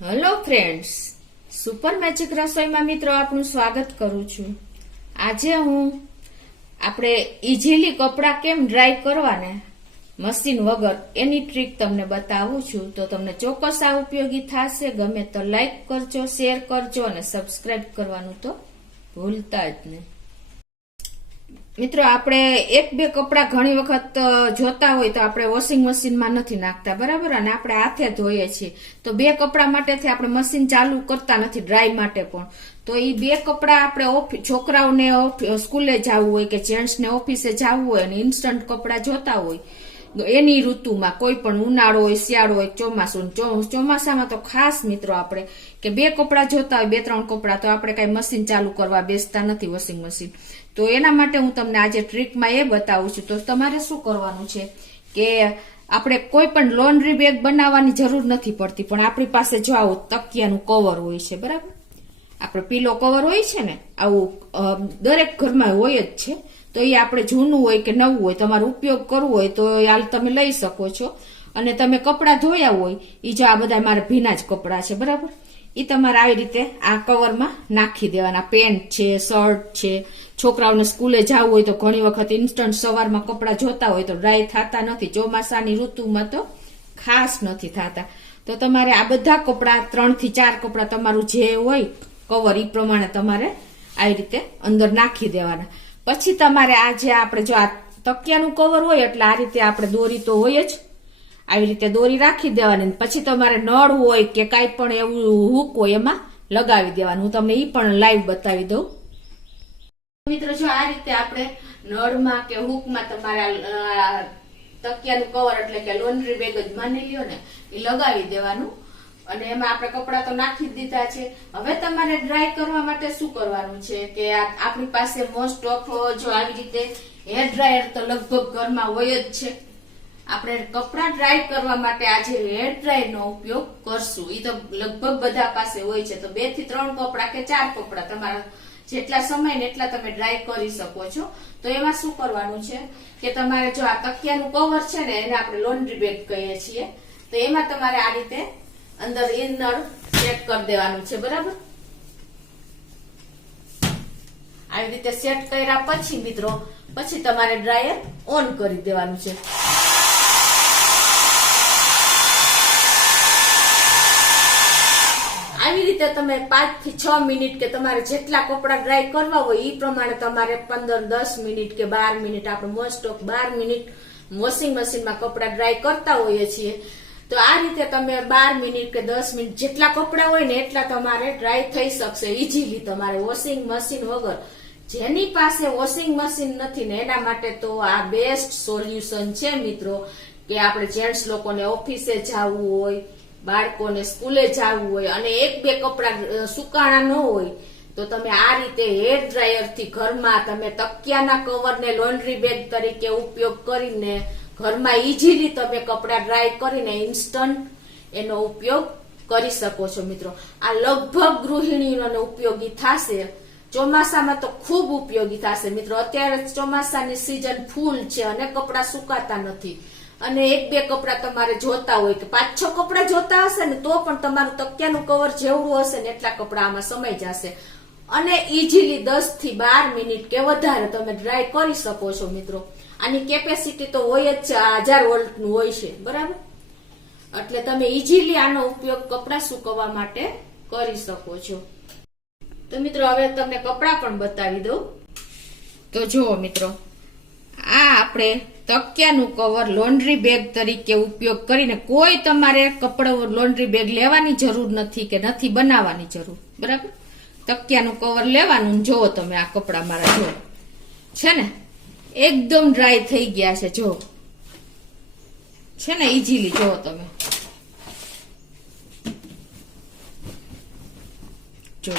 Hello friends, super magic રસોઈમાં મિત્રો આપનું સ્વાગત કરું છું. આજે હું આપણે ઇઝીલી કપડાં કેમ ડ્રાય કરવાને મશીન વગર એની ટ્રીક તમને બતાવું છું. તો તમને ચોક્કસ આ ઉપયોગી થશે. ગમે તો લાઈક કરજો, શેર કરજો અને સબસ્ક્રાઇબ કરવાનું તો ભૂલતા જ નહીં. મિત્રો, આપણે એક બે કપડાં ઘણી વખત જોતા હોય તો આપણે વોશિંગ મશીનમાં નથી નાખતા, બરાબર, અને આપણે હાથે ધોઈએ છીએ. તો બે કપડા માટેથી આપણે મશીન ચાલુ કરતા નથી, ડ્રાય માટે પણ. તો એ બે કપડા આપણે છોકરાઓને સ્કૂલે જવું હોય કે જેન્ટ્સને ઓફિસે જવું હોય અને ઇન્સ્ટન્ટ કપડા જોતા હોય એની ઋતુમાં, કોઈ પણ ઉનાળો હોય, શિયાળો હોય, ચોમાસું. ચોમાસામાં તો ખાસ મિત્રો આપણે કે બે કપડા જોતા હોય, બે ત્રણ કપડા, તો આપણે કઈ મશીન ચાલુ કરવા બેસતા નથી, વોશિંગ મશીન. તો એના માટે હું તમને આજે ટ્રીકમાં એ બતાવું છું. તો તમારે શું કરવાનું છે કે આપણે કોઈ પણ લોન્ડ્રી બેગ બનાવવાની જરૂર નથી પડતી, પણ આપણી પાસે જો આવું તકિયાનું કવર હોય છે, બરાબર, આપણે પીલો કવર હોય છે ને, આવું દરેક ઘરમાં હોય જ છે. તો એ આપણે જૂનું હોય કે નવું હોય, તમારે ઉપયોગ કરવો હોય તો હાલ તમે લઈ શકો છો. અને તમે કપડાં ધોયા હોય, એ જો આ બધા મારા ભીના જ કપડાં છે, બરાબર, એ તમારે આવી રીતે આ કવરમાં નાખી દેવાના. પેન્ટ છે, શર્ટ છે, છોકરાઓને સ્કૂલે જવું હોય તો ઘણી વખત ઇન્સ્ટન્ટ સવારમાં કપડાં જોતા હોય તો ડ્રાય થતા નથી, ચોમાસાની ઋતુમાં તો ખાસ નથી થતા. તો તમારે આ બધા કપડાં 3 થી 4 કપડાં તમારું જે હોય કવર એ પ્રમાણે તમારે આવી રીતે અંદર નાખી દેવાના. પછી તમારે આ જે આપણે જો આ તકિયાનું કવર હોય એટલે આ રીતે આપણે દોરી તો હોય જ, આવી રીતે દોરી રાખી દેવાની. પછી તમારે નળ હોય કે કાંઈ પણ એવું હૂક હોય એમાં લગાવી દેવાનું. હું તમને એ પણ લાઈવ બતાવી દઉં. મિત્રો, જો આ રીતે આપણે નળમાં કે હૂકમાં તમારે તકિયાનું કવર એટલે કે લોન્ડ્રી બેગ જ માની લ્યો ને, એ લગાવી દેવાનું. અને એમાં આપણે કપડાં તો નાખી જ દીધા છે. હવે તમારે ડ્રાય કરવા માટે શું કરવાનું છે કે આપણી પાસે મોસ્ટ ઓફ જો આવી રીતે હેર ડ્રાયર તો લગભગ ઘરમાં હોય જ છે. આપણે કપડાં ડ્રાય કરવા માટે આજે હેર ડ્રાયર નો ઉપયોગ કરશું. એ તો લગભગ બધા પાસે હોય છે. તો 2 થી 3 કપડાં કે 4 કપડાં તમારા જેટલા સમય ને એટલા તમે ડ્રાય કરી શકો છો. તો એમાં શું કરવાનું છે કે તમારે જો આ તકિયાનું કવર છે ને, એને આપણે લોન્ડ્રી બેગ કહીએ છીએ. તો એમાં તમારે આ રીતે અંદર ઇનર સેટ કરી દેવાનું છે, બરાબર. આવી રીતે સેટ કર્યા પછી મિત્રો, પછી તમારે ડ્રાયર ઓન કરી દેવાનું છે. આવી રીતે તમે 5 થી 6 મિનિટ કે તમારે જેટલા કપડા ડ્રાય કરવા હોય એ પ્રમાણે તમારે 15-10 મિનિટ કે 12 મિનિટ, આપણે મોસ્ટ ઓફ 12 મિનિટ વોશિંગ મશીનમાં કપડા ડ્રાય કરતા હોઈએ છીએ. તો આ રીતે તમે 12 મિનિટ કે 10 મિનિટ જેટલા કપડા હોય ને એટલા તમારે ડ્રાય થઈ શકશે ઇઝીલી. તમારે વોશિંગ મશીન વગર, જેની પાસે વોશિંગ મશીન નથી ને એના માટે તો આ બેસ્ટ સોલ્યુશન છે મિત્રો. કે આપણે જેન્ટ્સ લોકોને ઓફિસે જવું હોય, બાળકોને સ્કૂલે જવું હોય અને 1-2 કપડા સુકાણા ન હોય તો તમે આ રીતે હેર ડ્રાયર થી ઘરમાં તમે તકિયાના કવરને લોન્ડ્રી બેગ તરીકે ઉપયોગ કરીને ઘરમાં ઇઝીલી તમે કપડા ડ્રાય કરીને ઇન્સ્ટન્ટ એનો ઉપયોગ કરી શકો છો મિત્રો. આ લગભગ ગૃહિણીઓને ઉપયોગી થશે. ચોમાસામાં તો ખૂબ ઉપયોગી થશે મિત્રો. અત્યારે ચોમાસાની સિઝન ફૂલ છે અને કપડા સુકાતા નથી. અને 1-2 કપડા તમારે જોતા હોય કે 5-6 કપડા જોતા હશે ને તો પણ તમારું તકિયાનું કવર જેવડું હશે ને એટલા કપડા આમાં સમાઈ જશે. અને ઇઝીલી 10 થી 12 મિનિટ કે વધારે તમે ડ્રાય કરી શકો છો મિત્રો. આની કેપેસિટી તો હોય જ છે, 1000 વોલ્ટનું હોય છે, બરાબર. એટલે તમે ઇઝીલી આનો ઉપયોગ કપડા સુકવવા માટે કરી શકો છો. તો મિત્રો, હવે તમને કપડા પણ બતાવી દઉં. તો જુઓ મિત્રો, આ આપણે તકિયાનું કવર લોન્ડ્રી બેગ તરીકે ઉપયોગ કરીને કોઈ તમારે કપડા લોન્ડ્રી બેગ લેવાની જરૂર નથી કે નથી બનાવવાની જરૂર, બરાબર. તકિયાનું કવર લેવાનું. જુઓ તમે આ કપડા મારા જો છે ને એકદમ ડ્રાય થઈ ગયા છે, જો છે ને ઇઝીલી. જો તમે જો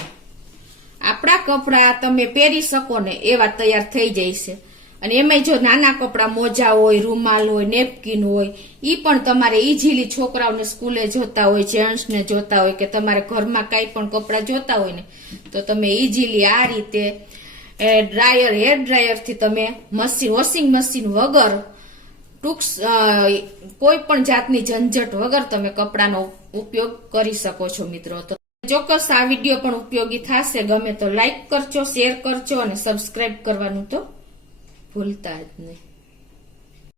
આપણા કપડા તમે પહેરી શકો ને એવા તૈયાર થઈ જાય છે. અને એમાં જો નાના કપડા, મોજા હોય, રૂમાલ હોય, નેપકિન હોય, ઈ પણ તમારે ઇઝીલી છોકરાઓને સ્કૂલે જોતા હોય, જેન્ટ્સને જોતા હોય કે તમારે ઘરમાં કાંઈ પણ કપડા જોતા હોય ને તો તમે ઇઝીલી આ રીતે હેર ડ્રાયર થી તમે વોશિંગ મશીન વગર કોઈ પણ જાતની ઝંઝટ વગર તમે કપડાનો ઉપયોગ કરી શકો છો મિત્રો. તો ચોક્કસ આ વિડીયો પણ ઉપયોગી થશે. ગમે તો લાઈક કરજો, શેર કરજો અને સબસ્ક્રાઇબ કરવાનું તો ભૂલતા જ નહીં.